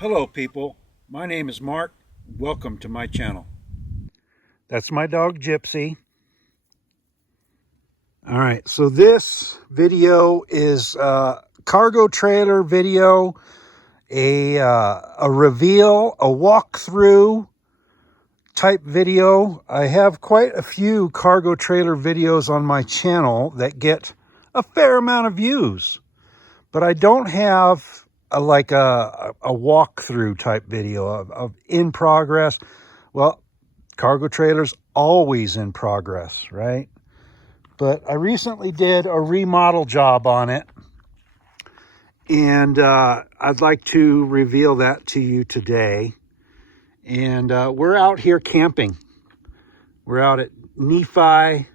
Hello people, my name is Mark. Welcome to my channel. That's my dog Gypsy. All right, so this video is a cargo trailer video, a reveal, a walkthrough type video. I have quite a few cargo trailer videos on my channel that get a fair amount of views, but I don't have a walkthrough type video of in progress. Well, cargo trailers always in progress, right? But I recently did a remodel job on it, and I'd like to reveal that to you today. And we're out here camping. We're out at Nephi,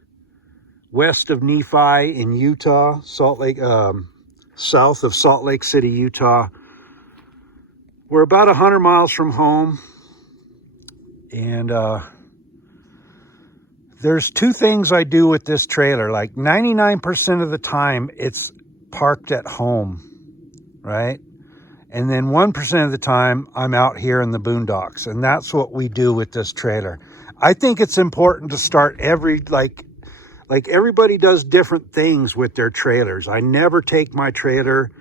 west of Nephi in Utah, south of Salt Lake City, Utah. We're about 100 miles from home, and there's two things I do with this trailer. Like 99% of the time, it's parked at home, right? And then 1% of the time, I'm out here in the boondocks, and that's what we do with this trailer. I think it's important to start like everybody does different things with their trailers. I never take my trailer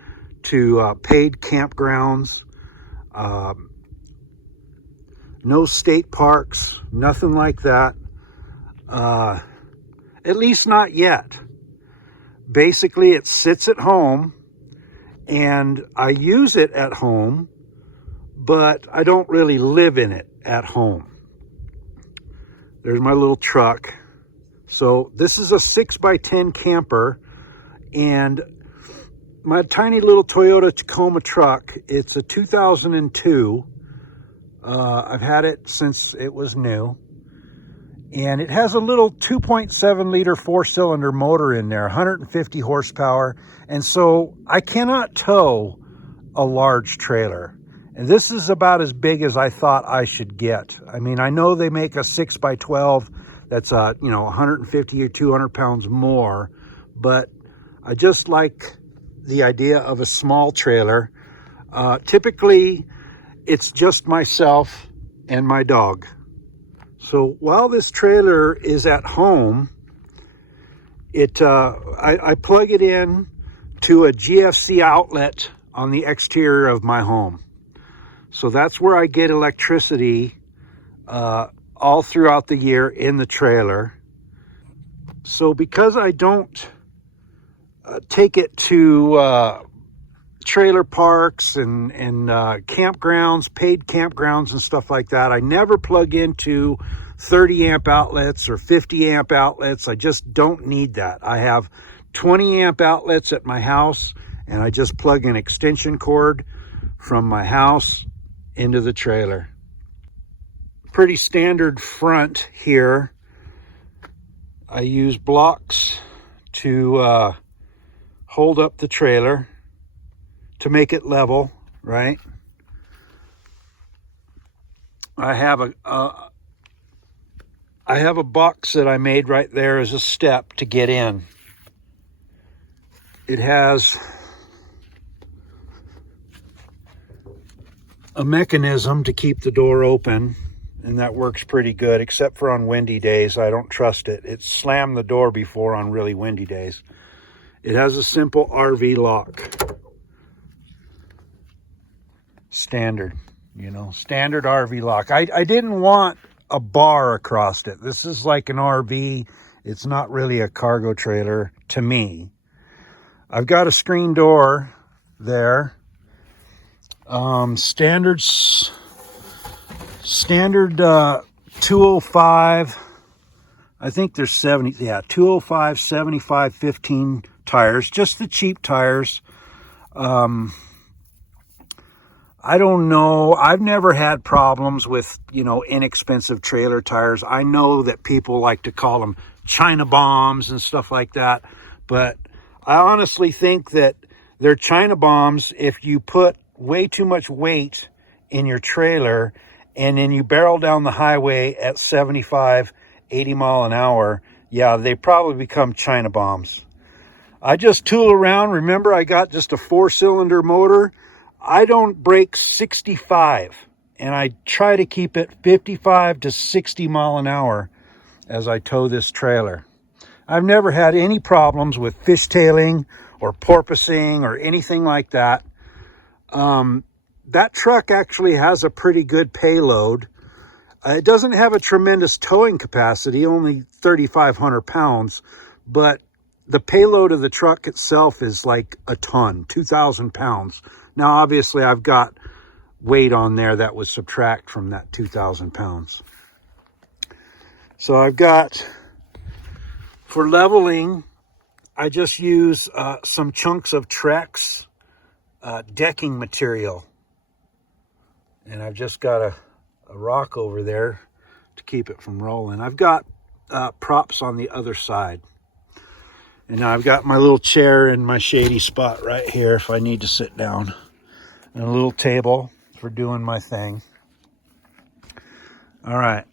to paid campgrounds, no state parks, nothing like that. At least not yet. Basically, it sits at home, and I use it at home, but I don't really live in it at home. There's my little truck. So this is a 6x10 camper, and my tiny little Toyota Tacoma truck, it's a 2002. I've had it since it was new. And it has a little 2.7 liter 4-cylinder motor in there, 150 horsepower. And so I cannot tow a large trailer. And this is about as big as I thought I should get. I mean, I know they make a 6x12 that's 150 or 200 pounds more, but I just like the idea of a small trailer. Typically, it's just myself and my dog. So while this trailer is at home, I plug it in to a GFC outlet on the exterior of my home. So that's where I get electricity all throughout the year in the trailer. So because I don't take it to trailer parks and campgrounds, paid campgrounds and stuff like that, I never plug into 30 amp outlets or 50 amp outlets. I just don't need that. I have 20 amp outlets at my house, and I just plug an extension cord from my house into the trailer. Pretty standard front here. I use blocks to hold up the trailer to make it level, right? I have a box that I made right there as a step to get in. It has a mechanism to keep the door open, and that works pretty good, except for on windy days. I don't trust it. It's slammed the door before on really windy days. It has a simple RV lock. Standard RV lock. I didn't want a bar across it. This is like an RV. It's not really a cargo trailer to me. I've got a screen door there. Standard 205. I think there's 205, 75, 15 tires, just the cheap tires. I don't know. I've never had problems with, inexpensive trailer tires. I know that people like to call them China bombs and stuff like that, but I honestly think that they're China bombs if you put way too much weight in your trailer and then you barrel down the highway at 75, 80 mile an hour. Yeah, they probably become China bombs. I just tool around. Remember, I got just a 4-cylinder motor. I don't break 65, and I try to keep it 55 to 60 mile an hour as I tow this trailer. I've never had any problems with fishtailing or porpoising or anything like that. That truck actually has a pretty good payload. It doesn't have a tremendous towing capacity, only 3,500 pounds, but the payload of the truck itself is like a ton, 2,000 pounds. Now, obviously, I've got weight on there that would subtract from that 2,000 pounds. So I've got, for leveling, I just use some chunks of Trex decking material. And I've just got a rock over there to keep it from rolling. I've got props on the other side. And now I've got my little chair in my shady spot right here if I need to sit down. And a little table for doing my thing. All right.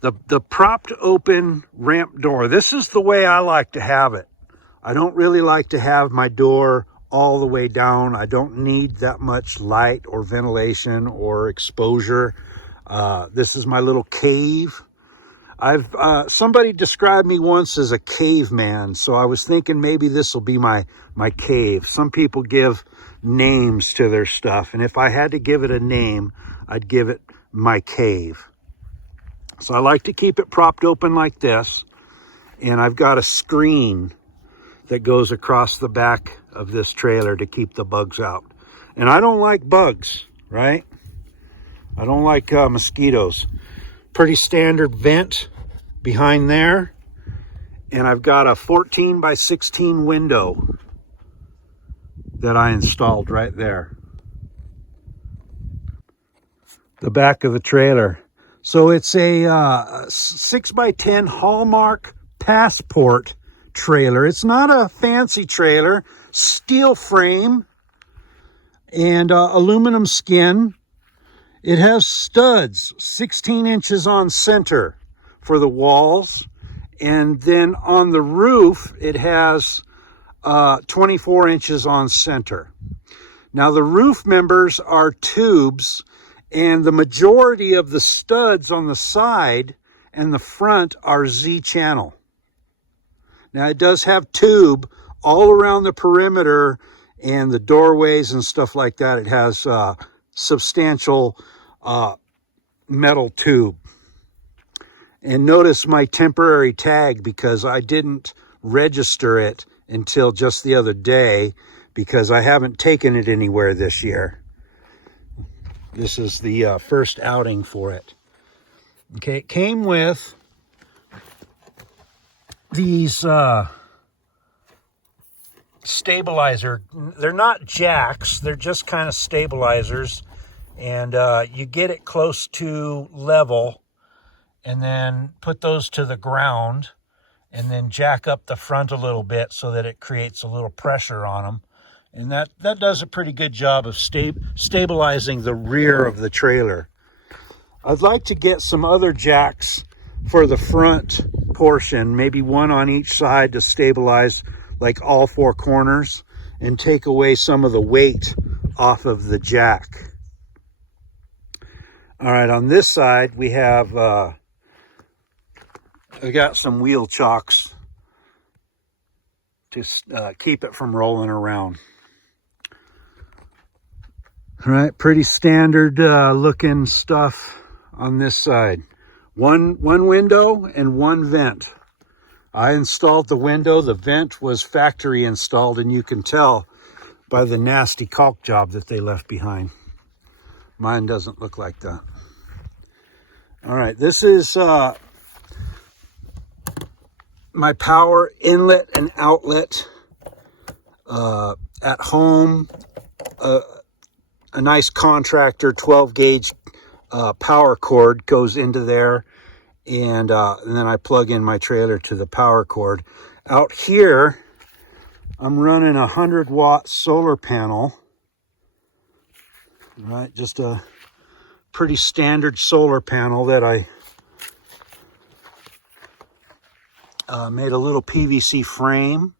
The propped open ramp door. This is the way I like to have it. I don't really like to have my door all the way down. I don't need that much light or ventilation or exposure. This is my little cave. Somebody described me once as a caveman, so I was thinking maybe this will be my cave. Some people give names to their stuff, and if I had to give it a name, I'd give it my cave. So I like to keep it propped open like this, and I've got a screen that goes across the back of this trailer to keep the bugs out. And I don't like bugs, right? I don't like mosquitoes. Pretty standard vent behind there. And I've got a 14 by 16 window that I installed right there. The back of the trailer. So it's a 6 by 10 Hallmark Passport trailer. It's not a fancy trailer. Steel frame and aluminum skin. It has studs, 16 inches on center for the walls. And then on the roof, it has 24 inches on center. Now the roof members are tubes, and the majority of the studs on the side and the front are Z-channel. Now it does have tube all around the perimeter and the doorways and stuff like that. It has substantial metal tube. And notice my temporary tag, because I didn't register it until just the other day, because I haven't taken it anywhere this year. This is the first outing for it. Okay, it came with these stabilizer. They're not jacks, they're just kind of stabilizers. And you get it close to level and then put those to the ground and then jack up the front a little bit so that it creates a little pressure on them. And that does a pretty good job of stabilizing the rear of the trailer. I'd like to get some other jacks for the front portion, maybe one on each side to stabilize like all four corners and take away some of the weight off of the jack. All right, on this side we have I got some wheel chocks to keep it from rolling around. All right, pretty standard looking stuff on this side. One window and one vent. I installed the window. The vent was factory installed, and you can tell by the nasty caulk job that they left behind. Mine doesn't look like that. All right, this is my power inlet and outlet at home. A nice contractor 12 gauge power cord goes into there, and then I plug in my trailer to the power cord. Out here, I'm running a 100-watt solar panel. Right, just a pretty standard solar panel that I made a little PVC frame,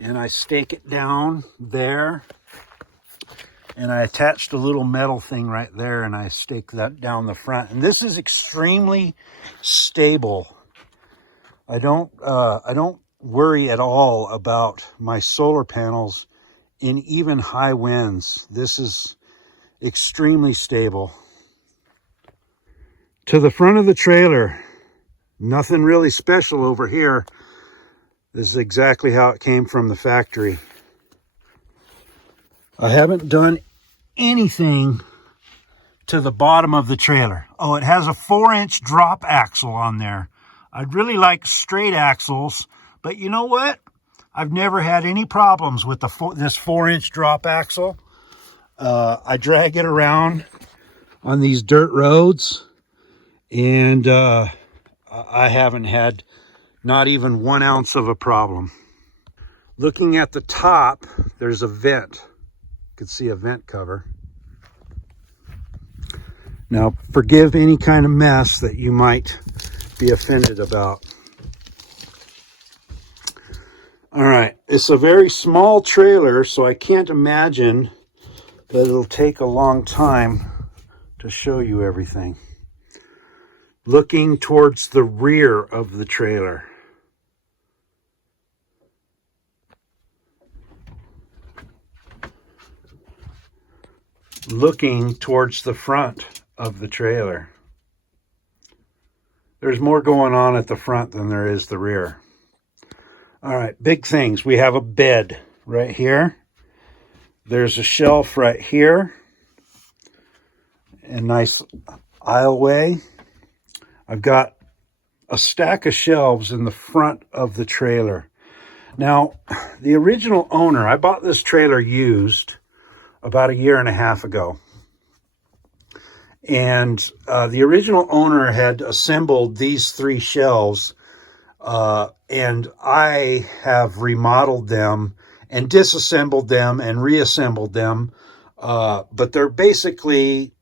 and I stake it down there. and I attached a little metal thing right there, and I stake that down the front. And this is extremely stable. I don't worry at all about my solar panels in even high winds. This is extremely stable. To the front of the trailer, nothing really special over here. This is exactly how it came from the factory. I haven't done anything to the bottom of the trailer. Oh, it has a 4-inch drop axle on there. I'd really like straight axles, but you know what? I've never had any problems with this 4-inch drop axle. I drag it around on these dirt roads, and I haven't had not even 1 ounce of a problem. Looking at the top, there's a vent. You can see a vent cover. Now, forgive any kind of mess that you might be offended about. All right, it's a very small trailer, so I can't imagine that it'll take a long time to show you everything. Looking towards the rear of the trailer. Looking towards the front of the trailer. There's more going on at the front than there is the rear. All right, big things. We have a bed right here. There's a shelf right here. A nice aisleway. I've got a stack of shelves in the front of the trailer. Now, the original owner, I bought this trailer used about 1.5 years ago. And the original owner had assembled these 3 shelves, and I have remodeled them and disassembled them and reassembled them, but they're basically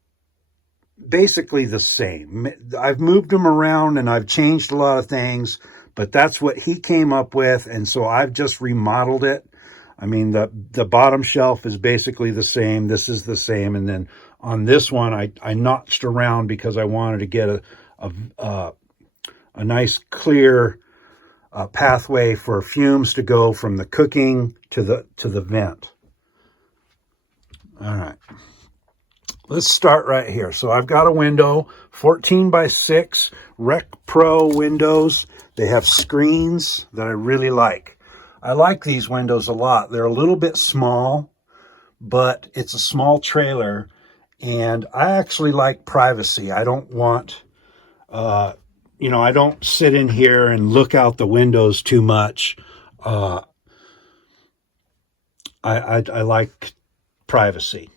the same. I've moved them around and I've changed a lot of things, but that's what he came up with, and so I've just remodeled it. I mean, the bottom shelf is basically the same. This is the same, and then on this one, I notched around because I wanted to get a nice clear pathway for fumes to go from the cooking to the vent. All right, let's start right here. So I've got a window, 14x6 Rec Pro windows. They have screens that I really like. I like these windows a lot. They're a little bit small, but it's a small trailer, and I actually like privacy. I don't want, I don't sit in here and look out the windows too much. I like privacy.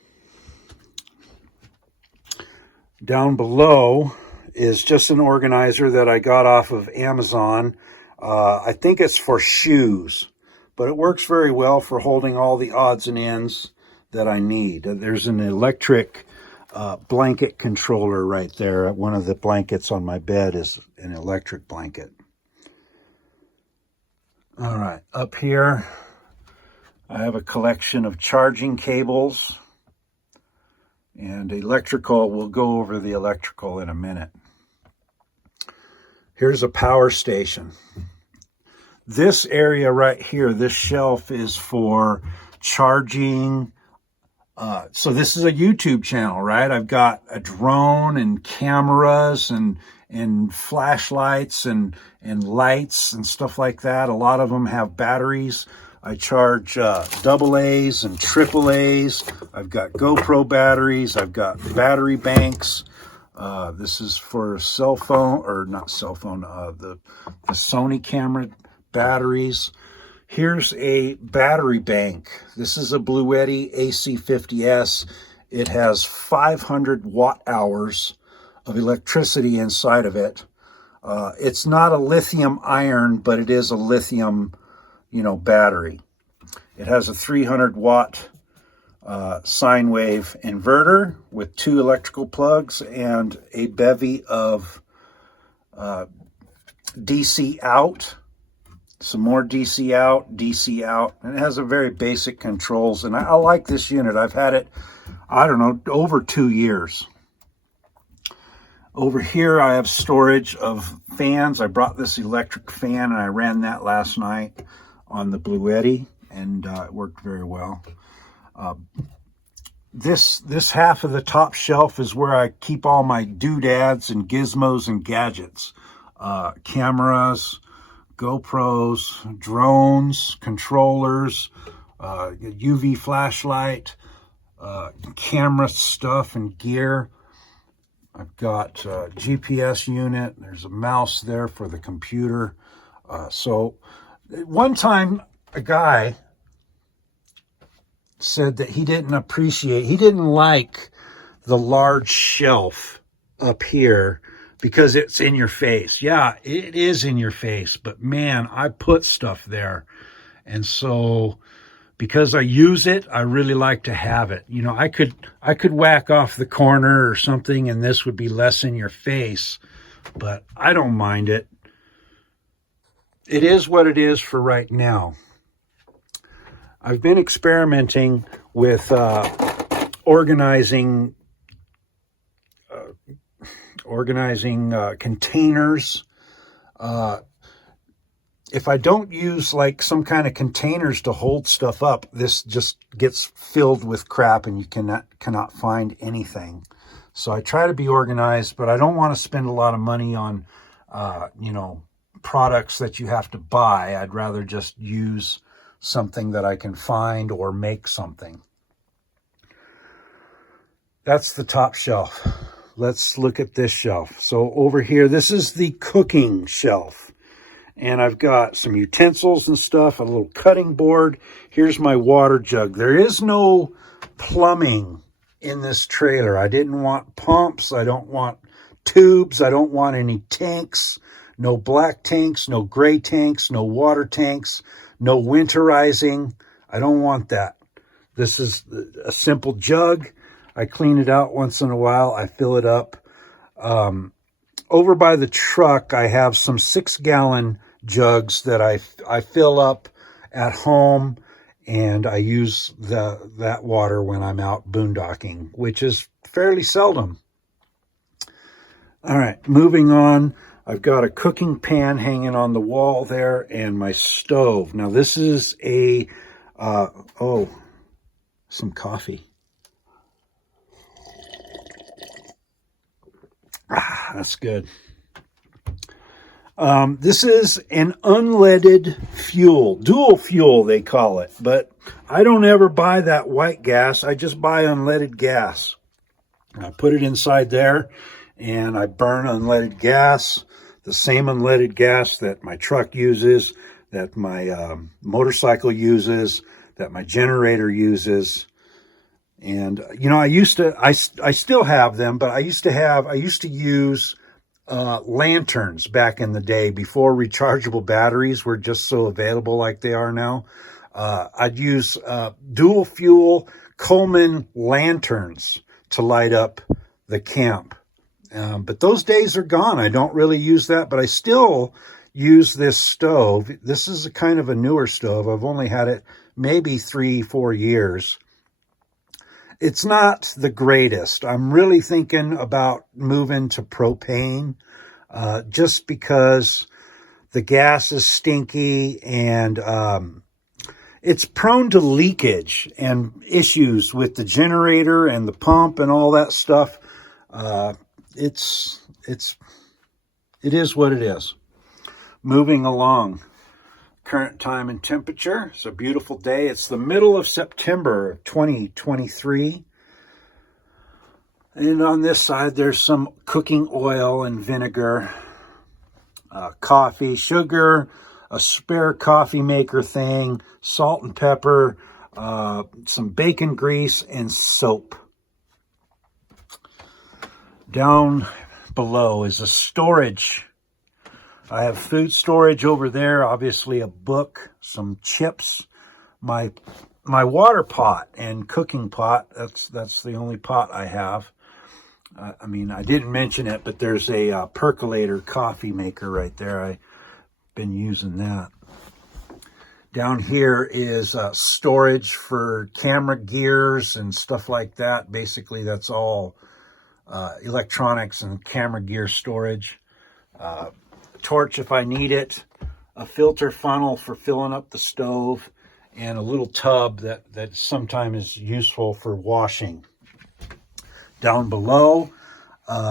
Down below is just an organizer that I got off of Amazon. I think it's for shoes, but it works very well for holding all the odds and ends that I need. There's an electric blanket controller right there. One of the blankets on my bed is an electric blanket. All right, up here, I have a collection of charging cables and electrical. We'll go over the electrical in a minute. Here's a power station. This area right here, this shelf is for charging. So this is a YouTube channel, right? I've got a drone and cameras and flashlights and lights and stuff like that. A lot of them have batteries. I charge AA's and AAA's. I've got GoPro batteries. I've got battery banks. This is for cell phone, or not cell phone, the Sony camera batteries. Here's a battery bank. This is a Bluetti AC50S. It has 500 watt hours of electricity inside of it. It's not a lithium iron, but it is a lithium, battery. It has a 300 watt sine wave inverter with 2 electrical plugs and a bevy of DC out some more DC out, DC out. And it has a very basic controls. And I like this unit. I've had it, I don't know, over 2 years. Over here, I have storage of fans. I brought this electric fan, and I ran that last night on the Blue Eddy, and it worked very well. This half of the top shelf is where I keep all my doodads and gizmos and gadgets. Cameras, GoPros, drones, controllers, UV flashlight, camera stuff and gear. I've got a GPS unit. There's a mouse there for the computer. So one time a guy said that he didn't like the large shelf up here because it's in your face. Yeah, it is in your face, but man, I put stuff there. And so because I use it, I really like to have it. You know, I could whack off the corner or something and this would be less in your face, but I don't mind it. It is what it is for right now. I've been experimenting with organizing containers. If I don't use like some kind of containers to hold stuff up, this just gets filled with crap and you cannot find anything. So I try to be organized, but I don't want to spend a lot of money on, products that you have to buy. I'd rather just use something that I can find or make something. That's the top shelf. Let's look at this shelf. So over here, this is the cooking shelf. And I've got some utensils and stuff, a little cutting board. Here's my water jug. There is no plumbing in this trailer. I didn't want pumps. I don't want tubes. I don't want any tanks. No black tanks, no gray tanks, no water tanks, no winterizing. I don't want that. This is a simple jug. I clean it out once in a while. I fill it up. Over by the truck, I have some 6-gallon jugs that I fill up at home, and I use that water when I'm out boondocking, which is fairly seldom. All right, moving on. I've got a cooking pan hanging on the wall there and my stove. Now this is some coffee. That's good. This is an unleaded fuel, dual fuel they call it, but I don't ever buy that white gas. I just buy unleaded gas. I put it inside there and I burn unleaded gas, the same unleaded gas that my truck uses, that my motorcycle uses, that my generator uses. And, I still have them, but I used to use lanterns back in the day before rechargeable batteries were just so available like they are now. I'd use dual fuel Coleman lanterns to light up the camp. But those days are gone. I don't really use that, but I still use this stove. This is a kind of a newer stove. I've only had it maybe 3-4 years. It's not the greatest. I'm really thinking about moving to propane, just because the gas is stinky and it's prone to leakage and issues with the generator and the pump and all that stuff. It is what it is. Moving along. Current time and temperature. It's a beautiful day. It's the middle of September of 2023. And on this side, there's some cooking oil and vinegar, coffee, sugar, a spare coffee maker thing, salt and pepper, some bacon grease, and soap. Down below is a storage. I have food storage over there, obviously a book, some chips, my water pot and cooking pot. That's the only pot I have. I didn't mention it, but there's a percolator coffee maker right there. I've been using that. Down here is storage for camera gears and stuff like that. Basically, that's all electronics and camera gear storage. Torch if I need it. A filter funnel for filling up the stove. And a little tub that sometimes is useful for washing. Down below,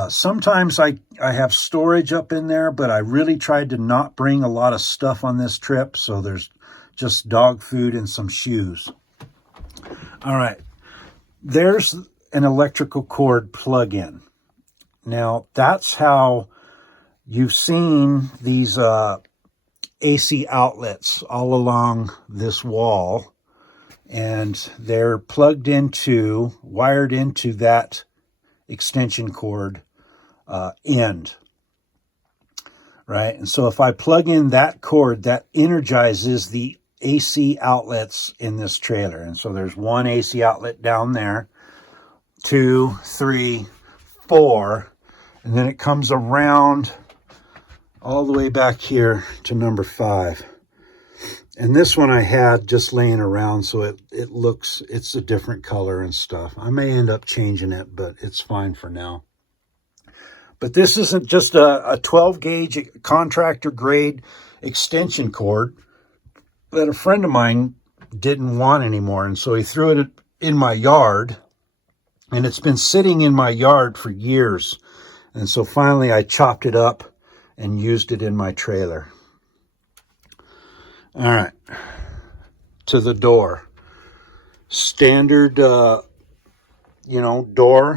sometimes I have storage up in there, but I really tried to not bring a lot of stuff on this trip, so there's just dog food and some shoes. All right, there's an electrical cord plug-in. Now, that's how you've seen these AC outlets all along this wall, and they're wired into that extension cord end, right? And so if I plug in that cord, that energizes the AC outlets in this trailer. And so there's one AC outlet down there, 2, 3, 4, and then it comes around all the way back here to number 5. And this one I had just laying around, so it's a different color and stuff. I may end up changing it, but it's fine for now. But this isn't just a 12 gauge contractor grade extension cord that a friend of mine didn't want anymore. And so he threw it in my yard, and it's been sitting in my yard for years. And so finally I chopped it up and used it in my trailer. All right, to the door. Standard, door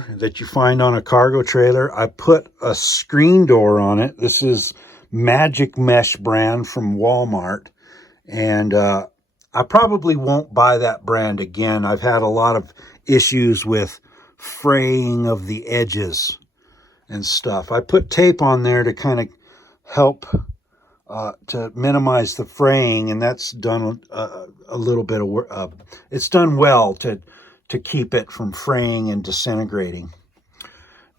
that you find on a cargo trailer. I put a screen door on it. This is Magic Mesh brand from Walmart. And I probably won't buy that brand again. I've had a lot of issues with fraying of the edges and stuff. I put tape on there to kind of help to minimize the fraying, and that's done a little bit of work. It's done well to keep it from fraying and disintegrating.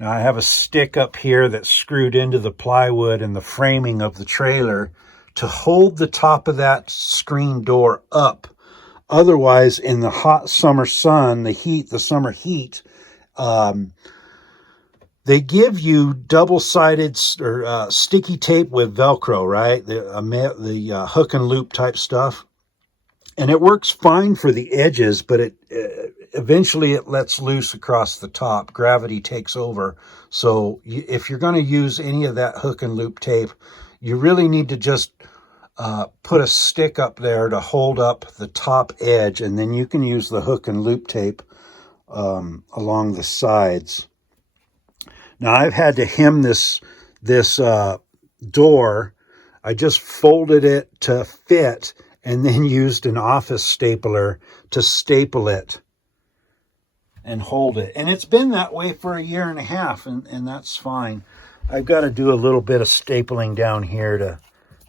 Now I have a stick up here that's screwed into the plywood and the framing of the trailer to hold the top of that screen door up. Otherwise, in the hot summer sun, the summer heat, they give you double-sided or sticky tape with Velcro, right? The hook and loop type stuff. And it works fine for the edges, but eventually it lets loose across the top. Gravity takes over. So if you're going to use any of that hook and loop tape, you really need to just put a stick up there to hold up the top edge, and then you can use the hook and loop tape along the sides. Now, I've had to hem this door. I just folded it to fit and then used an office stapler to staple it and hold it. And it's been that way for 1.5 years, and that's fine. I've got to do a little bit of stapling down here to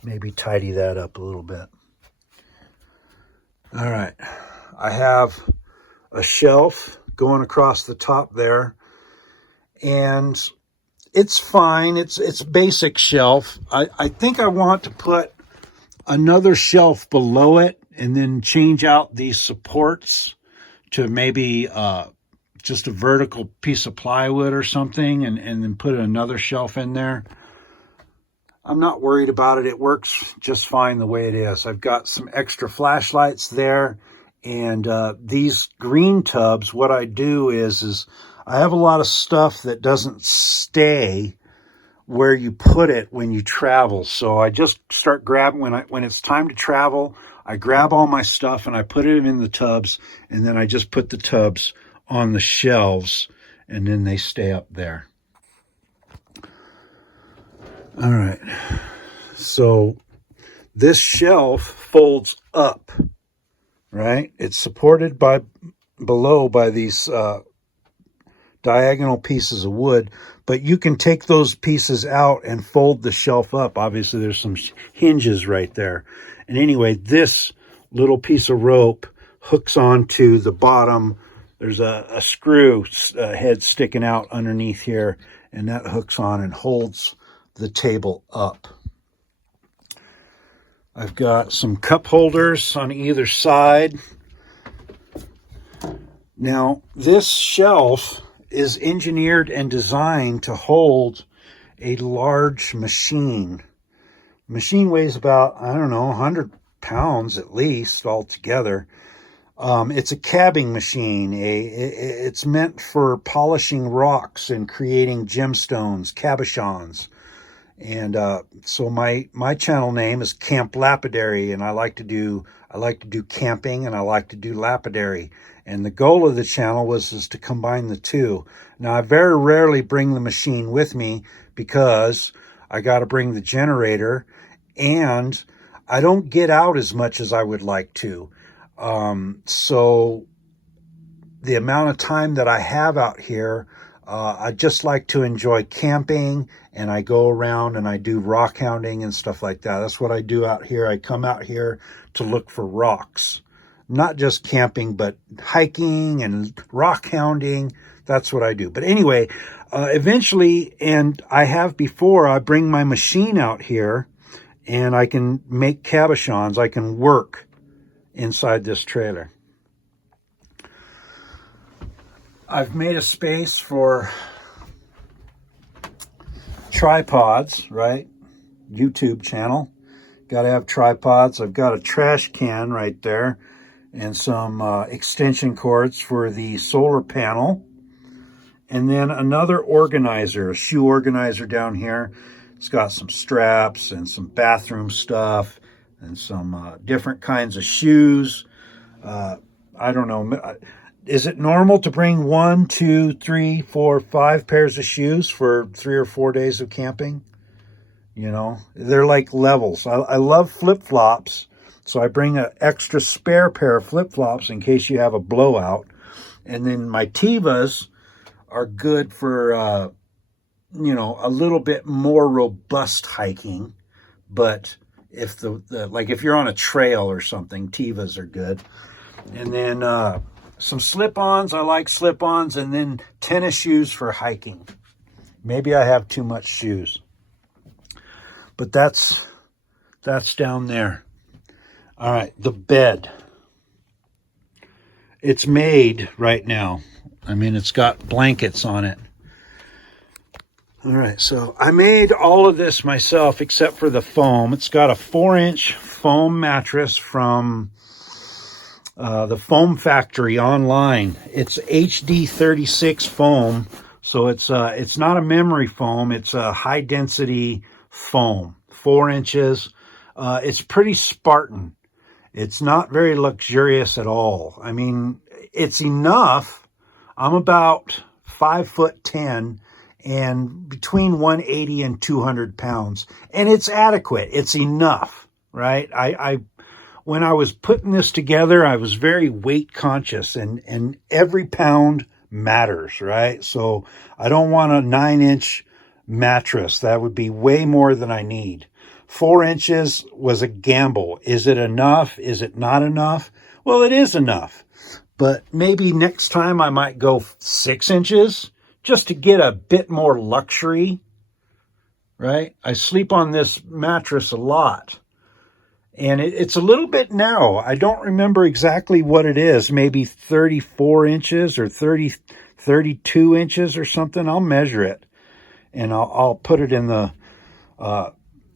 maybe tidy that up a little bit. All right. I have a shelf going across the top there. And it's fine. It's basic shelf. I think I want to put another shelf below it and then change out these supports to maybe just a vertical piece of plywood or something, and then put another shelf in there. I'm not worried about it. It works just fine the way it is. I've got some extra flashlights there, and these green tubs, what I do is I have a lot of stuff that doesn't stay where you put it when you travel. So I just start grabbing, when it's time to travel, I grab all my stuff and I put it in the tubs, and then I just put the tubs on the shelves, and then they stay up there. All right. So this shelf folds up, right? It's supported below by these diagonal pieces of wood, but you can take those pieces out and fold the shelf up. Obviously, there's some hinges right there. And anyway, this little piece of rope hooks onto the bottom. There's a screw head sticking out underneath here, and that hooks on and holds the table up. I've got some cup holders on either side. Now, this shelf is engineered and designed to hold a large machine. Machine weighs about, I don't know, 100 pounds at least altogether. It's a cabbing machine. It's meant for polishing rocks and creating gemstones, cabochons. And so my channel name is Camp Lapidary, and I like to do camping, and I like to do lapidary. And the goal of the channel is to combine the two. Now, I very rarely bring the machine with me because I got to bring the generator, and I don't get out as much as I would like to. So the amount of time that I have out here, I just like to enjoy camping, and I go around and I do rockhounding and stuff like that. That's what I do out here. I come out here to look for rocks. Not just camping, but hiking and rockhounding. That's what I do. But anyway, eventually, and I have before, I bring my machine out here and I can make cabochons. I can work inside this trailer. I've made a space for tripods, right? YouTube channel. Got to have tripods. I've got a trash can right there and some extension cords for the solar panel. And then another organizer, a shoe organizer down here. It's got some straps and some bathroom stuff and some different kinds of shoes. I don't know. Is it normal to bring 1, 2, 3, 4, 5 pairs of shoes for 3 or 4 days of camping? You know, they're like levels. I love flip-flops, so I bring an extra spare pair of flip-flops in case you have a blowout. And then my Tevas are good for, you know, a little bit more robust hiking. But if like if you're on a trail or something, Tevas are good. And then some slip-ons. I like slip-ons, and then tennis shoes for hiking. Maybe I have too much shoes. But that's down there. All right, the bed. It's made right now. I mean, it's got blankets on it. All right, so I made all of this myself except for the foam. It's got a 4-inch foam mattress from the Foam Factory online. It's HD36 foam, so it's not a memory foam. It's a high density foam, 4 inches. It's pretty Spartan. It's not very luxurious at all. I mean, it's enough. I'm about 5'10" and between 180 and 200 pounds, and it's adequate. It's enough, right? When I was putting this together, I was very weight conscious, and every pound matters, right? So I don't want a 9-inch mattress. That would be way more than I need. 4 inches was a gamble. Is it enough? Is it not enough? Well, it is enough. But maybe next time I might go 6 inches just to get a bit more luxury, right? I sleep on this mattress a lot. And it's a little bit narrow. I don't remember exactly what it is. Maybe 34 inches or 32 inches or something. I'll measure it. And I'll put it in the,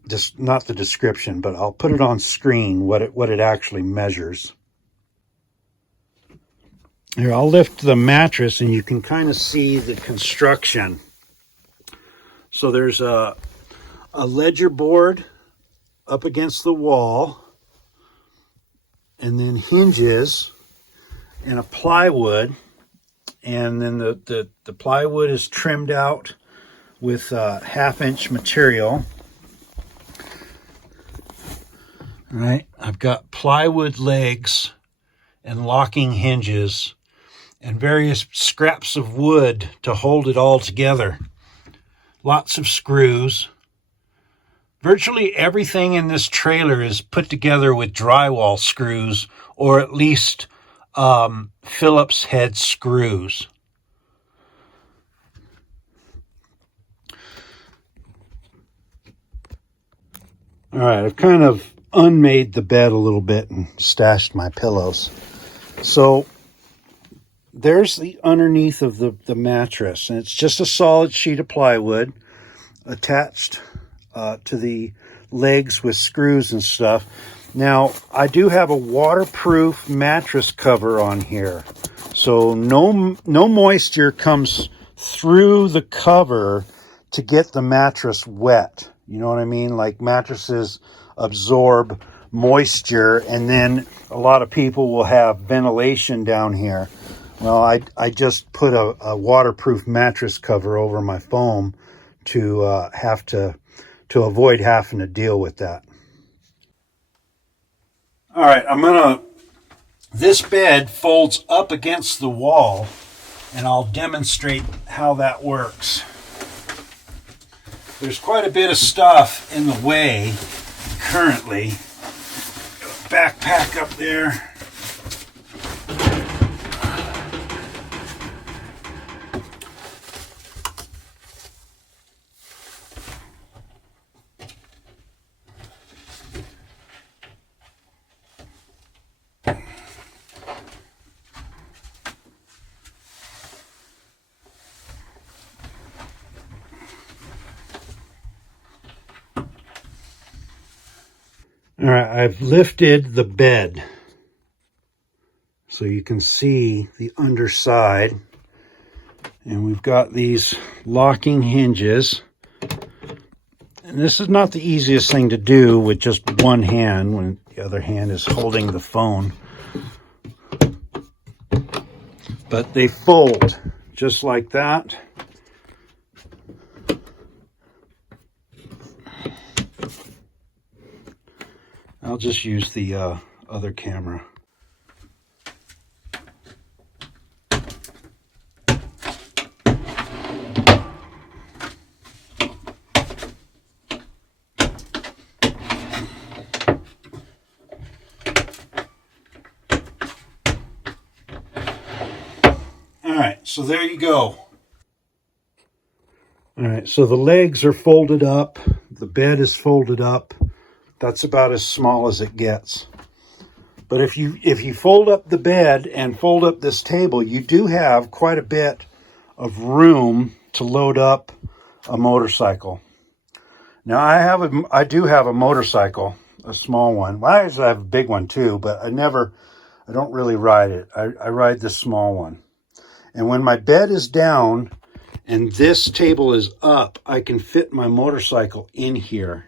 just not the description, but I'll put it on screen, what it actually measures. Here, I'll lift the mattress and you can kind of see the construction. So there's a ledger board up against the wall, and then hinges and a plywood, and then the plywood is trimmed out with 1/2-inch material. All right, I've got plywood legs and locking hinges and various scraps of wood to hold it all together. Lots of screws. Virtually everything in this trailer is put together with drywall screws, or at least Phillips head screws. All right, I've kind of unmade the bed a little bit and stashed my pillows. So there's the underneath of the mattress, and it's just a solid sheet of plywood attached to the legs with screws and stuff. Now, I do have a waterproof mattress cover on here, so no moisture comes through the cover to get the mattress wet. You know what I mean? Like, mattresses absorb moisture, and then a lot of people will have ventilation down here. Well, I just put a waterproof mattress cover over my foam to avoid having to deal with that. All right, this bed folds up against the wall, and I'll demonstrate how that works. There's quite a bit of stuff in the way currently. Backpack up there. All right, I've lifted the bed so you can see the underside, and we've got these locking hinges. And this is not the easiest thing to do with just one hand when the other hand is holding the phone. But they fold just like that. I'll just use the other camera. All right, so there you go. All right, so the legs are folded up, the bed is folded up. That's about as small as it gets. But if you fold up the bed and fold up this table, you do have quite a bit of room to load up a motorcycle. Now I do have a motorcycle, a small one. Well, I actually have a big one too, but I don't really ride it. I ride the small one. And when my bed is down and this table is up, I can fit my motorcycle in here.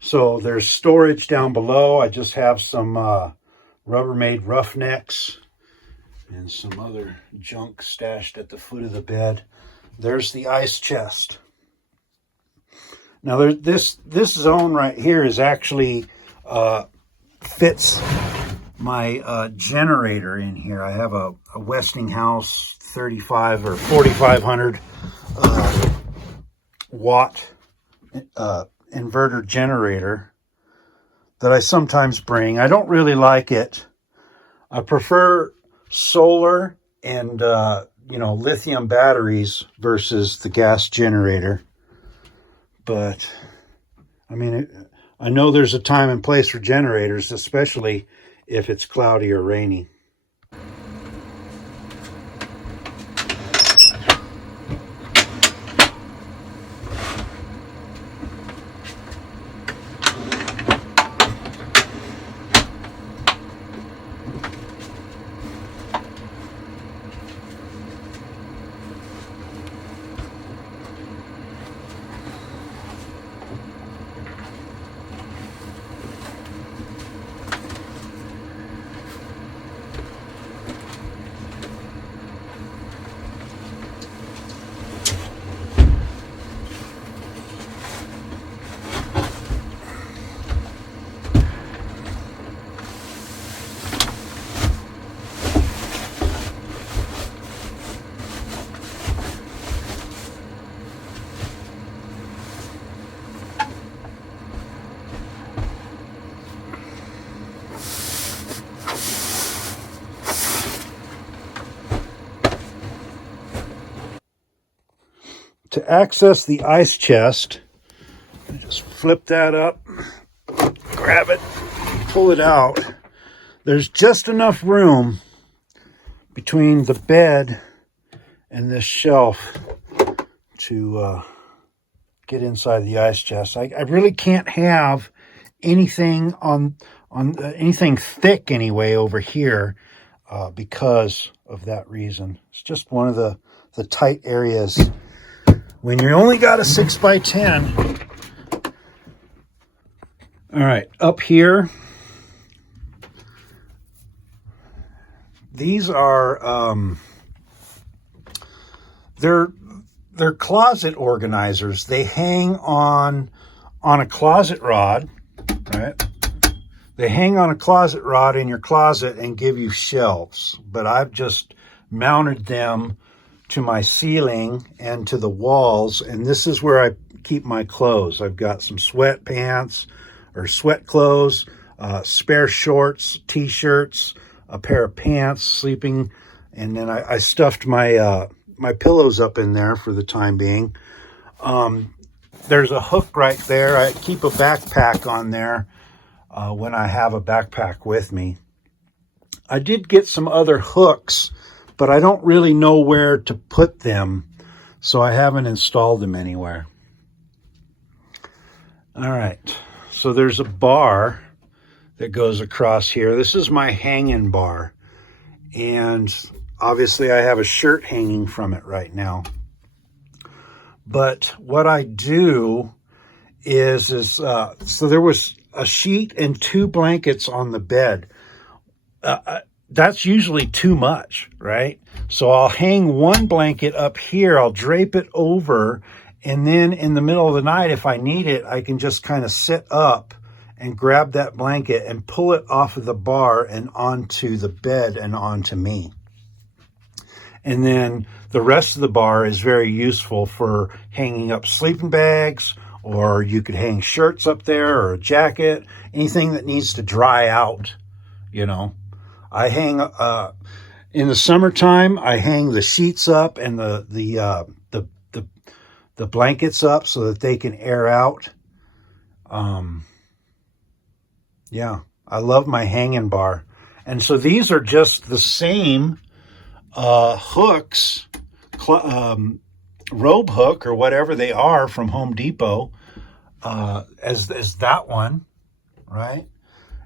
So there's storage down below. I just have some Rubbermaid roughnecks and some other junk stashed at the foot of the bed. There's the ice chest. Now this zone right here is actually fits my generator in here. I have a Westinghouse 35 or 4500 watt inverter generator that I sometimes bring. I don't really like it. I prefer solar and lithium batteries versus the gas generator. But I mean, I know there's a time and place for generators, especially if it's cloudy or rainy. to access the ice chest, just flip that up, grab it, pull it out. There's just enough room between the bed and this shelf to get inside the ice chest. I really can't have anything on anything thick anyway over here because of that reason. It's just one of the tight areas when you only got a 6x10. All right, up here, these are they're closet organizers. They hang on a closet rod, right? They hang on a closet rod in your closet and give you shelves. But I've just mounted them to my ceiling and to the walls, and this is where I keep my clothes. I've got some sweatpants or sweat clothes, spare shorts, t-shirts, a pair of pants, sleeping, and then I stuffed my my pillows up in there for the time being. There's a hook right there. I keep a backpack on there when I have a backpack with me. I did get some other hooks, but I don't really know where to put them, so I haven't installed them anywhere. All right, so there's a bar that goes across here. This is my hanging bar, and obviously I have a shirt hanging from it right now. But what I do is so there was a sheet and 2 blankets on the bed. That's usually too much, right? So I'll hang 1 blanket up here, I'll drape it over, and then in the middle of the night, if I need it, I can just kind of sit up and grab that blanket and pull it off of the bar and onto the bed and onto me. And then the rest of the bar is very useful for hanging up sleeping bags, or you could hang shirts up there, or a jacket, anything that needs to dry out, you know. I hang, in the summertime, I hang the sheets up and the blankets up so that they can air out. Yeah, I love my hanging bar. And so these are just the same hooks, robe hook or whatever they are from Home Depot, as that one, right?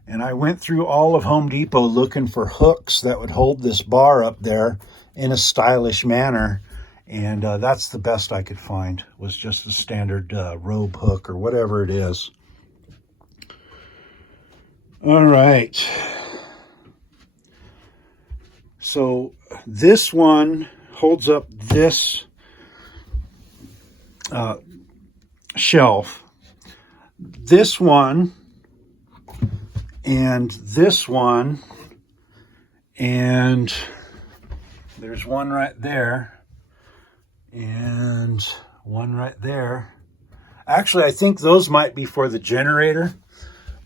And I went through all of Home Depot looking for hooks that would hold this bar up there in a stylish manner, and that's the best I could find, was just a standard robe hook or whatever it is. All right. So this one holds up this shelf. This one and this one, and there's one right there and one right there. Actually, I think those might be for the generator,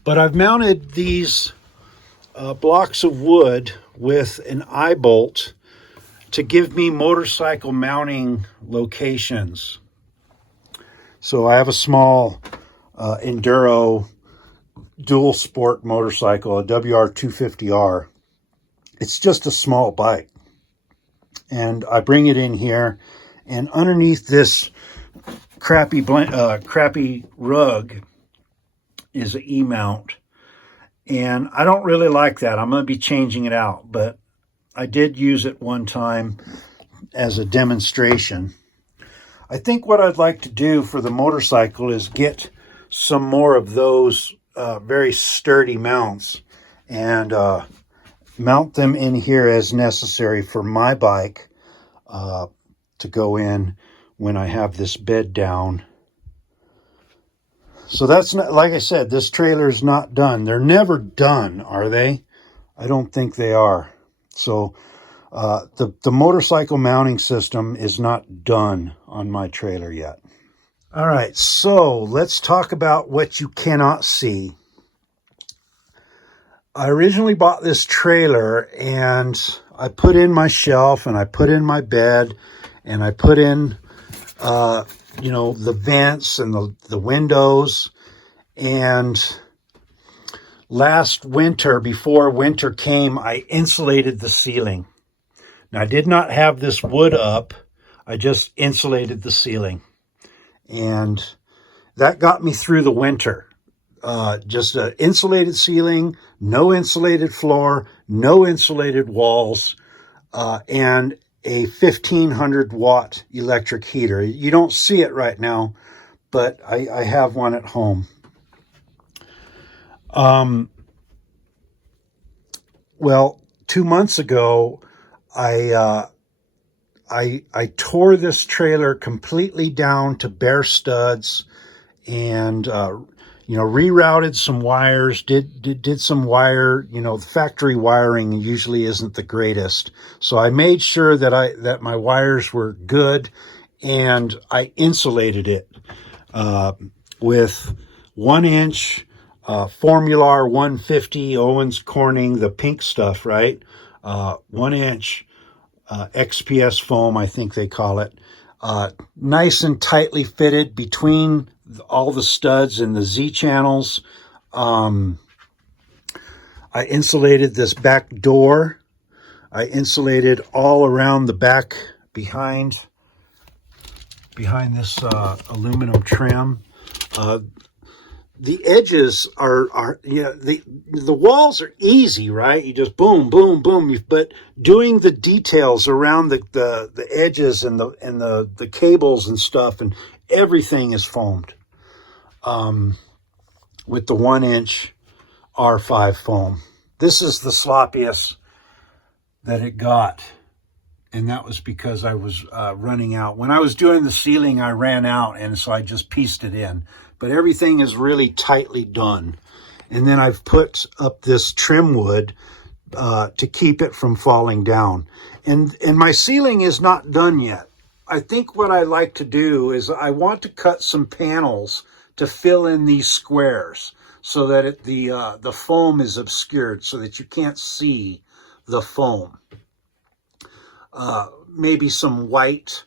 but I've mounted these blocks of wood with an eye bolt to give me motorcycle mounting locations. So I have a small enduro dual sport motorcycle, a WR250R. It's just a small bike, and I bring it in here, and underneath this crappy rug is an E-mount, and I don't really like that. I'm going to be changing it out, but I did use it one time as a demonstration. I think what I'd like to do for the motorcycle is get some more of those very sturdy mounts and mount them in here as necessary for my bike to go in when I have this bed down. So that's not, like I said, this trailer is not done. They're never done, are they? I don't think they are. So the motorcycle mounting system is not done on my trailer yet. All right, so let's talk about what you cannot see. I originally bought this trailer, and I put in my shelf, and I put in my bed, and I put in you know, the vents and the windows. And last winter, before winter came, I insulated the ceiling. Now, I did not have this wood up. I just insulated the ceiling. And that got me through the winter. Just an insulated ceiling, no insulated floor, no insulated walls, and a 1500 watt electric heater. You don't see it right now, but I have one at home. Well, 2 months ago, I tore this trailer completely down to bare studs, and you know, rerouted some wires, did some wire, you know, the factory wiring usually isn't the greatest. So I made sure that my wires were good, and I insulated it with 1-inch Formular 150 Owens Corning, the pink stuff, right? 1-inch XPS foam, I think they call it. Nice and tightly fitted between all the studs and the Z channels. I insulated this back door. I insulated all around the back behind this aluminum trim. The edges are you know, the walls are easy, right? You just boom, boom, boom. But doing the details around the edges and the cables and stuff, and everything is foamed with the 1-inch R5 foam. This is the sloppiest that it got, and that was because I was running out. When I was doing the ceiling, I ran out, and so I just pieced it in. But everything is really tightly done. And then I've put up this trim wood to keep it from falling down. And my ceiling is not done yet. I think what I like to do is I want to cut some panels to fill in these squares so that the foam is obscured so that you can't see the foam. Maybe some white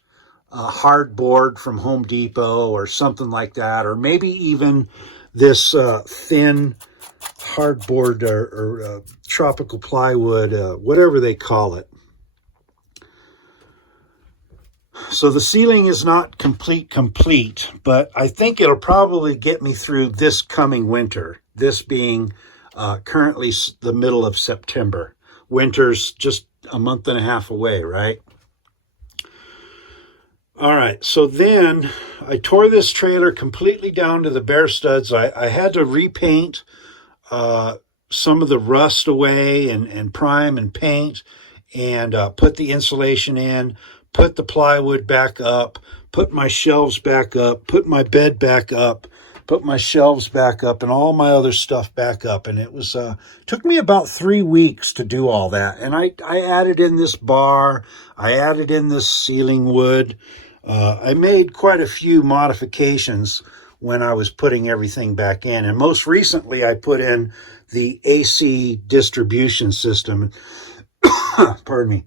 hardboard from Home Depot or something like that, or maybe even this thin hardboard or tropical plywood, whatever they call it. So the ceiling is not complete, but I think it'll probably get me through this coming winter, this being currently the middle of September. Winter's just a month and a half away, right? All right, so then I tore this trailer completely down to the bare studs. I had to repaint some of the rust away and prime and paint, and put the insulation in, put the plywood back up, put my shelves back up, put my bed back up, put my shelves back up, and all my other stuff back up. And it was took me about 3 weeks to do all that. And I added in this bar, I added in this ceiling wood. I made quite a few modifications when I was putting everything back in. And most recently, I put in the AC distribution system. Pardon me.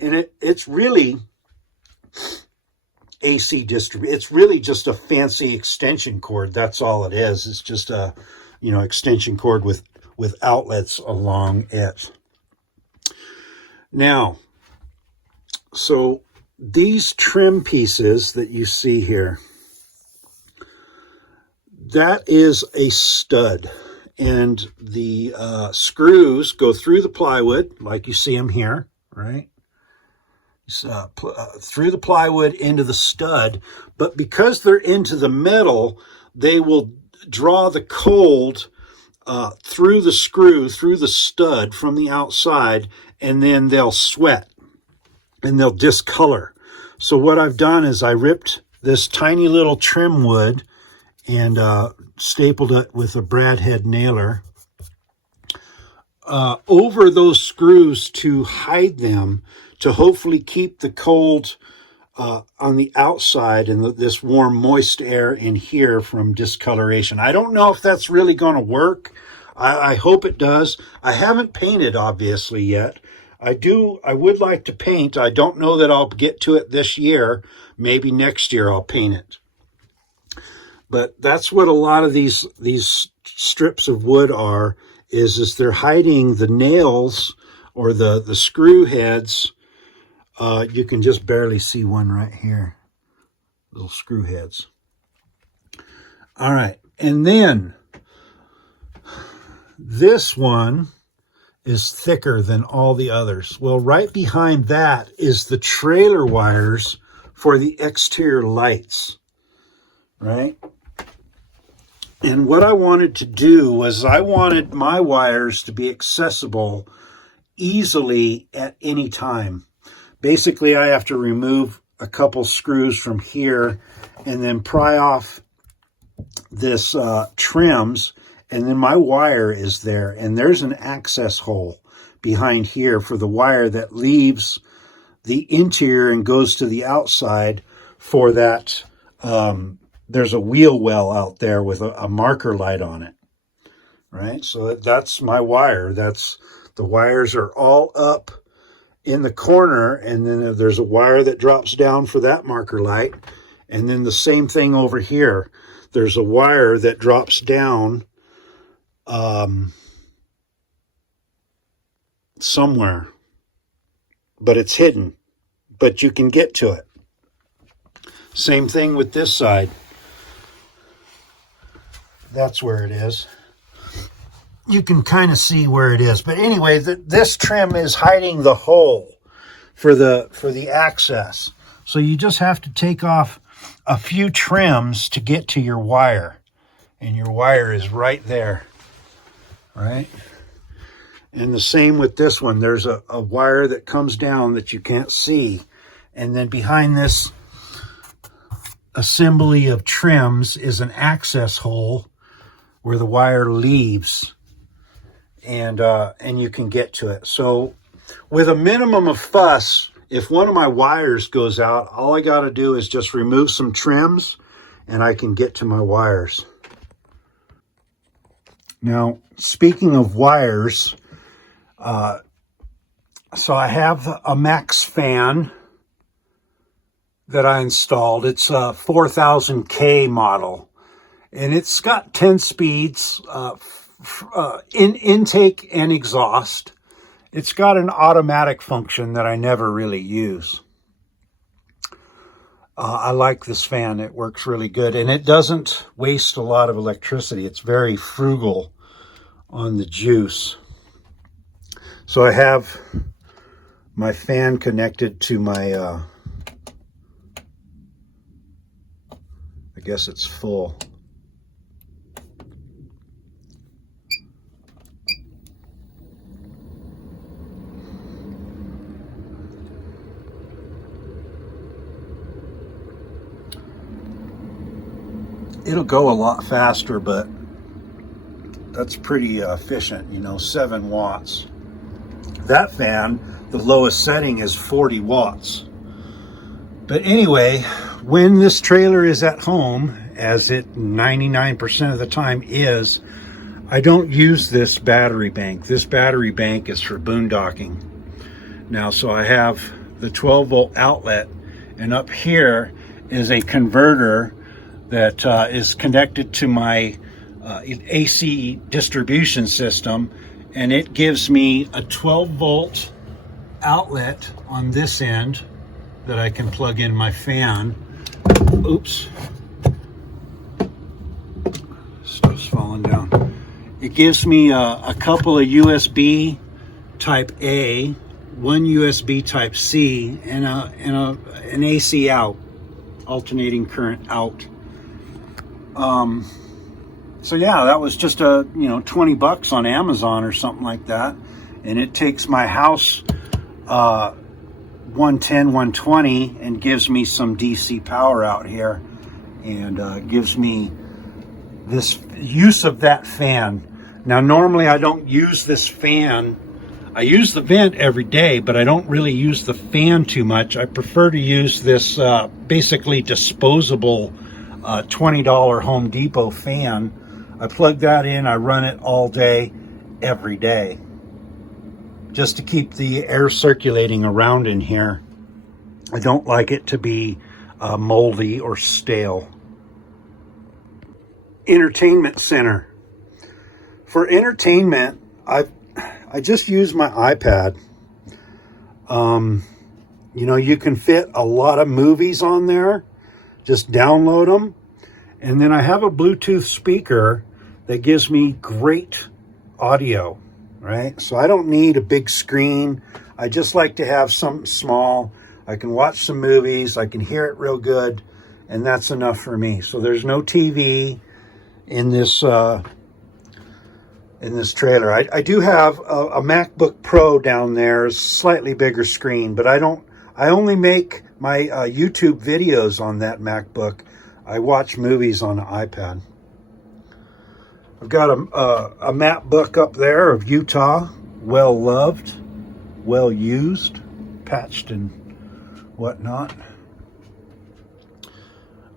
And it's really AC distribution. It's really just a fancy extension cord. That's all it is. It's just a, you know, extension cord with outlets along it. Now, so these trim pieces that you see here, that is a stud, and the screws go through the plywood like you see them here, right? Through the plywood into the stud, but because they're into the metal, they will draw the cold through the screw, through the stud from the outside, and then they'll sweat and they'll discolor. So what I've done is I ripped this tiny little trim wood and stapled it with a brad head nailer over those screws to hide them, to hopefully keep the cold on the outside and this warm, moist air in here from discoloration. I don't know if that's really going to work. I hope it does. I haven't painted, obviously, yet. I would like to paint. I don't know that I'll get to it this year. Maybe next year I'll paint it. But that's what a lot of these strips of wood are, is they're hiding the nails or the screw heads. You can just barely see one right here. Little screw heads. All right. And then this one is thicker than all the others. Well, right behind that is the trailer wires for the exterior lights, right? And what I wanted to do was I wanted my wires to be accessible easily at any time. Basically, I have to remove a couple screws from here and then pry off this trims, and then my wire is there. And there's an access hole behind here for the wire that leaves the interior and goes to the outside for that. There's a wheel well out there with a marker light on it, right? So that's my wire. The wires are all up in the corner, and then there's a wire that drops down for that marker light. And then the same thing over here. There's a wire that drops down somewhere, but it's hidden, but you can get to it. Same thing with this side. That's where it is. You can kind of see where it is. But anyway, this trim is hiding the hole for the access. So you just have to take off a few trims to get to your wire. And your wire is right there. Right? And the same with this one. There's a wire that comes down that you can't see. And then behind this assembly of trims is an access hole where the wire leaves, and you can get to it. So with a minimum of fuss, if one of my wires goes out, all I got to do is just remove some trims and I can get to my wires. Now, speaking of wires, so I have a Maxx fan that I installed. It's a 4000K model. And it's got 10 speeds in intake and exhaust. It's got an automatic function that I never really use. I like this fan. It works really good. And it doesn't waste a lot of electricity. It's very frugal on the juice. So I have my fan connected to my, I guess it's full. It'll go a lot faster, but that's pretty efficient, 7 watts. That fan, the lowest setting is 40 watts. But anyway, when this trailer is at home, as it 99% of the time is, I don't use this battery bank. This battery bank is for boondocking. Now, so I have the 12 volt outlet, and up here is a converter that is connected to my AC distribution system, and it gives me a 12 volt outlet on this end that I can plug in my fan. Oops. Stuff's falling down. It gives me a couple of USB type A, one USB type C, and an AC out, alternating current out. So yeah, that was just a, $20 on Amazon or something like that. And it takes my house, 110, 120 and gives me some DC power out here, and gives me this use of that fan. Now, normally I don't use this fan. I use the vent every day, but I don't really use the fan too much. I prefer to use this basically disposable $20 Home Depot fan. I plug that in, I run it all day, every day. just to keep the air circulating around in here. I don't like it to be moldy or stale. Entertainment center. For entertainment, I just use my iPad. You know, you can fit a lot of movies on there. Just download them. And then I have a Bluetooth speaker that gives me great audio, right? So I don't need a big screen. I just like to have something small. I can watch some movies. I can hear it real good. And that's enough for me. So there's no TV in this trailer. I do have a MacBook Pro down there, slightly bigger screen, but I only make my YouTube videos on that MacBook. I watch movies on an iPad. I've got a MacBook up there of Utah, well loved, well used, patched and whatnot.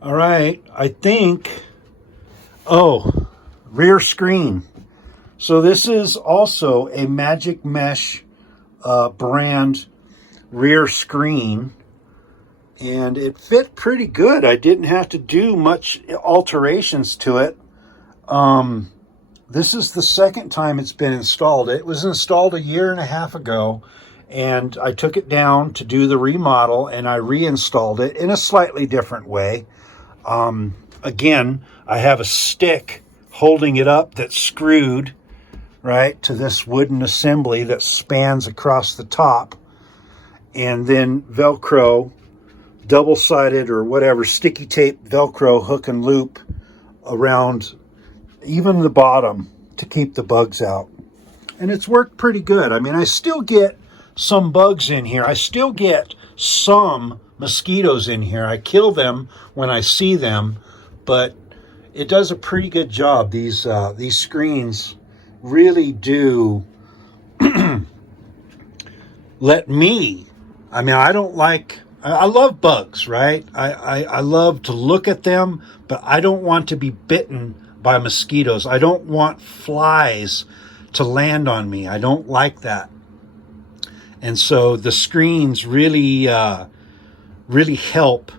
All right, I think, rear screen. So this is also a Magic Mesh brand rear screen, and it fit pretty good. I didn't have to do much alterations to it. This is the second time it's been installed. It was installed 1.5 years ago, and I took it down to do the remodel, and I reinstalled it in a slightly different way. Again, I have a stick holding it up that's screwed right to this wooden assembly that spans across the top, and then Velcro, double-sided or whatever, sticky tape Velcro hook and loop around even the bottom to keep the bugs out. And it's worked pretty good. I mean, I still get some bugs in here. I still get some mosquitoes in here. I kill them when I see them, but it does a pretty good job. These screens really do let me, I mean, I love bugs, right? I love to look at them, but I don't want to be bitten by mosquitoes. I don't want flies to land on me. I don't like that. And so the screens really, really help.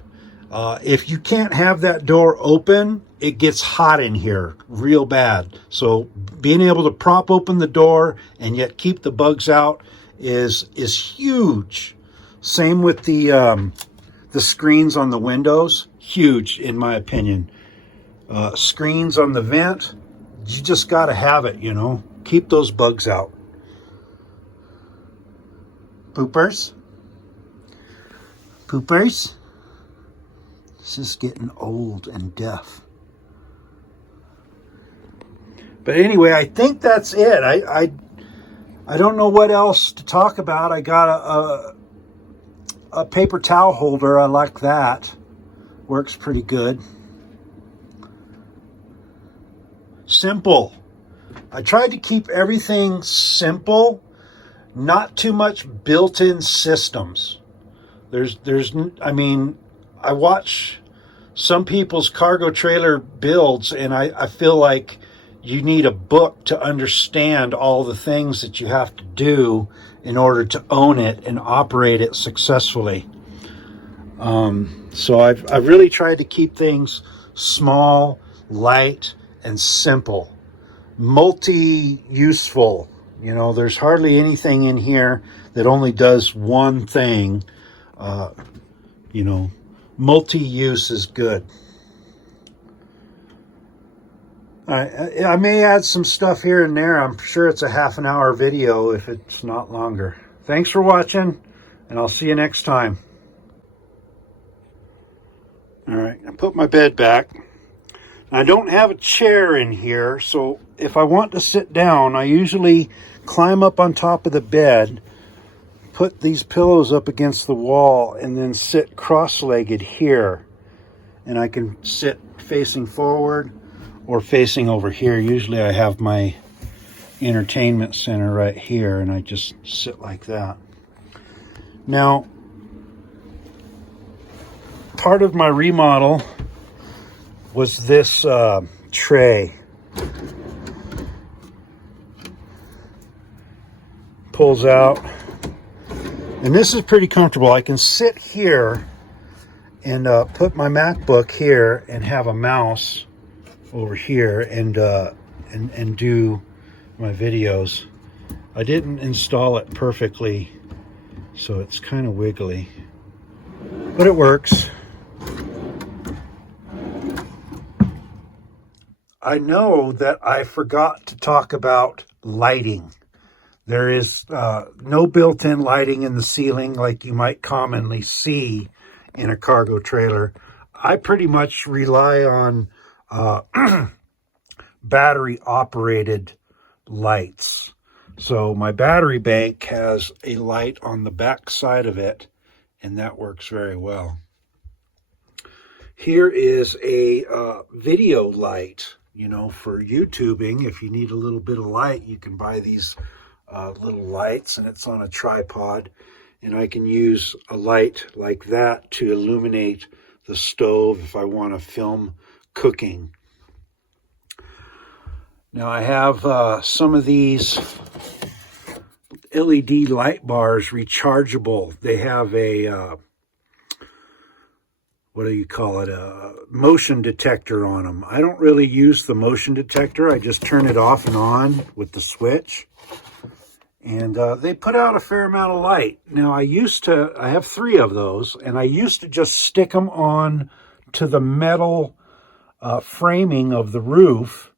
If you can't have that door open, it gets hot in here real bad. So being able to prop open the door and yet keep the bugs out is huge. Same with the screens on the windows, huge in my opinion. Screens on the vent, you just got to have it, you know. Keep those bugs out. Poopers? Poopers? It's just getting old and deaf. But anyway, I think that's it. I don't know what else to talk about. I got a paper towel holder. I like that. Works pretty good. Simple. I tried to keep everything simple, not too much built-in systems. I mean, I watch some people's cargo trailer builds, and I feel like you need a book to understand all the things that you have to do in order to own it and operate it successfully. So I've really tried to keep things small, light, and simple. Multi-useful. You know, there's hardly anything in here that only does one thing. You know, multi-use is good. I may add some stuff here and there. I'm sure it's a half-an-hour video if it's not longer. Thanks for watching, and I'll see you next time. All right, I put my bed back. I don't have a chair in here, so if I want to sit down, I usually climb up on top of the bed, put these pillows up against the wall, and then sit cross-legged here. And I can sit facing forward or facing over here. Usually I have my entertainment center right here, and I just sit like that. Now, part of my remodel was this tray. pulls out. And this is pretty comfortable. I can sit here and put my MacBook here and have a mouse over here and do my videos. I didn't install it perfectly, so it's kind of wiggly, but it works. I know that I forgot to talk about lighting. There is no built-in lighting in the ceiling like you might commonly see in a cargo trailer. I pretty much rely on battery-operated lights. So my battery bank has a light on the back side of it, and that works very well. Here is a video light. You know, for YouTubing, if you need a little bit of light, you can buy these little lights, and it's on a tripod. And I can use a light like that to illuminate the stove if I want to film cooking. Now I have some of these LED light bars, rechargeable. They have a what do you call it, a motion detector on them. I don't really use the motion detector. I just turn it off and on with the switch. And they put out a fair amount of light. Now I have 3 of those, and I used to just stick them on to the metal framing of the roof.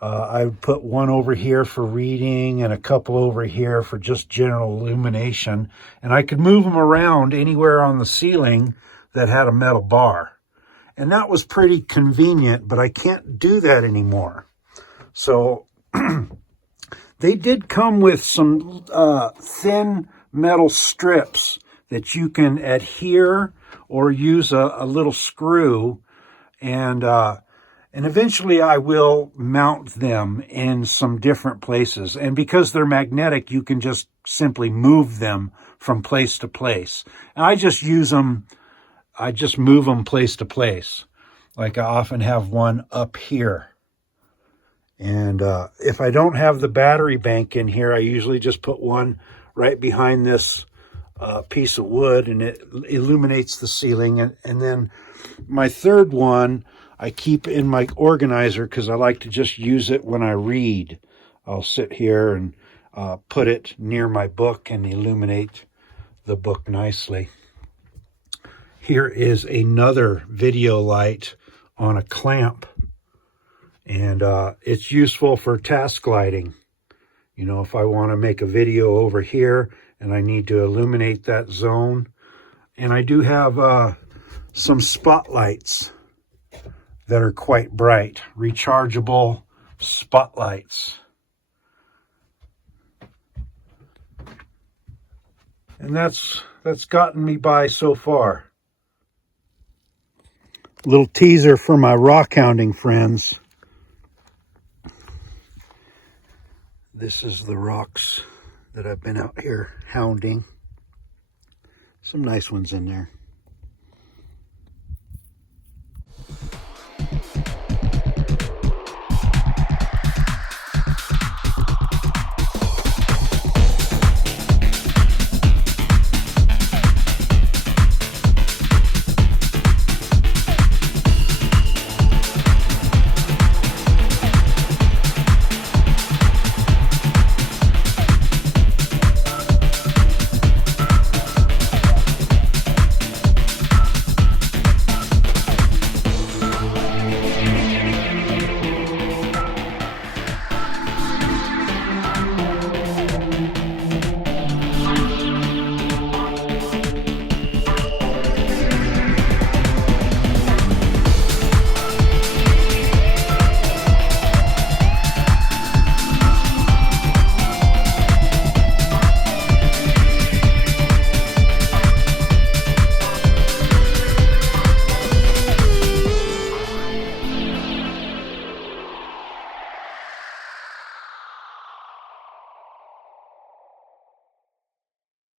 I would put one over here for reading and a couple over here for just general illumination. And I could move them around anywhere on the ceiling that had a metal bar. And that was pretty convenient, but I can't do that anymore. So they did come with some thin metal strips that you can adhere or use a little screw, and eventually I will mount them in some different places. And because they're magnetic, you can just simply move them from place to place. And I just move them place to place. Like I often have one up here. And if I don't have the battery bank in here, I usually just put one right behind this piece of wood, and it illuminates the ceiling. And then my third one I keep in my organizer because I like to just use it when I read. I'll sit here and put it near my book and illuminate the book nicely. Here is another video light on a clamp, and it's useful for task lighting. You know, if I want to make a video over here and I need to illuminate that zone. And I do have some spotlights that are quite bright, rechargeable spotlights. And that's gotten me by so far. Little teaser for my rockhounding friends. This is the rocks that I've been out here hounding. Some nice ones in there.